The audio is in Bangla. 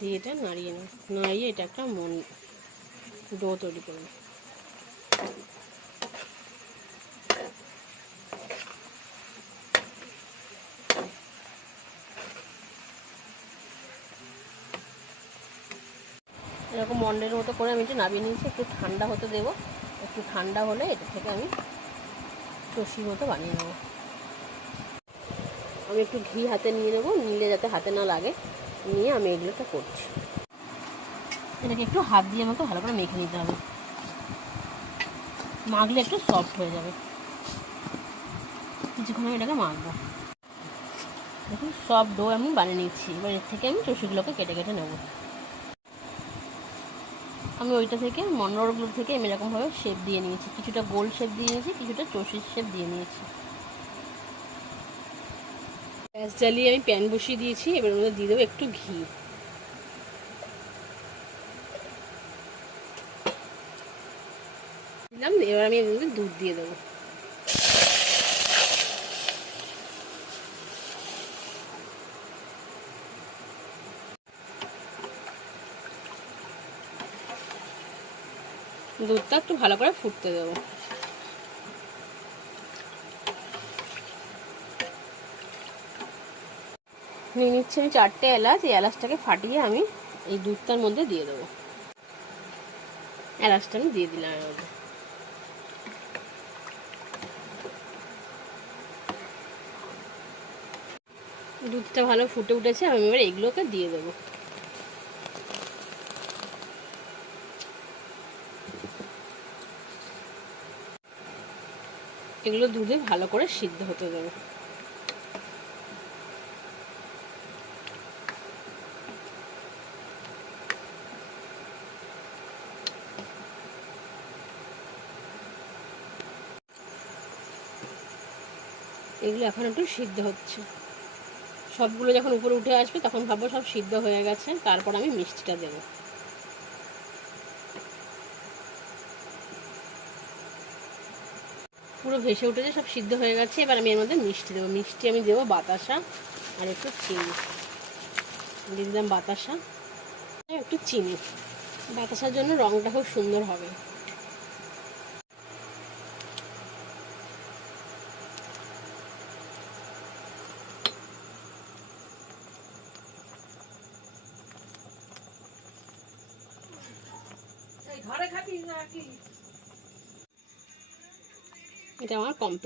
দিয়ে এটা নাড়িয়ে নাও, নাড়িয়ে এটা একটা ডো তৈরি করবে। এরকম মন্ডের মতো করে আমি এটা নামিয়ে নিয়েছি, একটু ঠান্ডা হতে দেবো। একটু ঠান্ডা হলে এটা থেকে আমি চষির মতো বানিয়ে নেবো। আমি একটু ঘি হাতে নিয়ে নেবো, নিলে যাতে হাতে না লাগে, নিয়ে আমি এগুলোটা করছি। এটাকে একটু হাত দিয়ে আমাকে ভালো করে মেখে নিতে হবে, মাখলে একটু সফট হয়ে যাবে। কিছুক্ষণ আমি এটাকে মাখবো। দেখুন সফট ডো আমি বানিয়ে নিচ্ছি। এবার এর থেকে আমি চষিগুলোকে কেটে কেটে নেব। আমি ওইটা থেকে মন্ডলগুলো থেকে আমি এরকমভাবে শেপ দিয়ে নিয়েছি, কিছুটা গোল শেপ দিয়ে নিয়েছি, কিছুটা চষির শেপ দিয়ে নিয়েছি। গ্যাস জ্বালিয়ে আমি প্যান বসিয়ে দিয়েছি, এবার মধ্যে দিয়ে দেবো একটু ঘি। দিলাম, এবার আমি এর মধ্যে দুধ দিয়ে দেবো। দুধটা একটু ভালো করে ফুটতে দেবো। নিয়ে নিচ্ছি আমি 4টে এলাচ। এই এলাচটাকে ফাটিয়ে আমি এই দুধটার মধ্যে দিয়ে দেবো। এলাচটা আমি দিয়ে দিলাম এর মধ্যে। দুধটা ভালো ফুটে উঠেছে, আমি এবার এগুলোকে দিয়ে দেবো। এগুলো দুধে ভালো করে সিদ্ধ হতে দেবো। এগুলো এখন একটু সিদ্ধ হচ্ছে। সবগুলো যখন উপরে উঠে আসবে তখন ভাববো সব সিদ্ধ হয়ে গেছে, তারপর আমি মিষ্টিটা দেবো। পুরো ভেসে উঠেছে, সব সিদ্ধ হয়ে গেছে। এবার আমি এর মধ্যে মিষ্টি দেবো। মিষ্টি আমি দেবো বাতাসা আর একটু চিনি দিয়ে দিলাম। বাতাসা আর একটু চিনি। বাতাসার জন্য রঙটা খুব সুন্দর হবে। এটা আমার কমপ্লিট।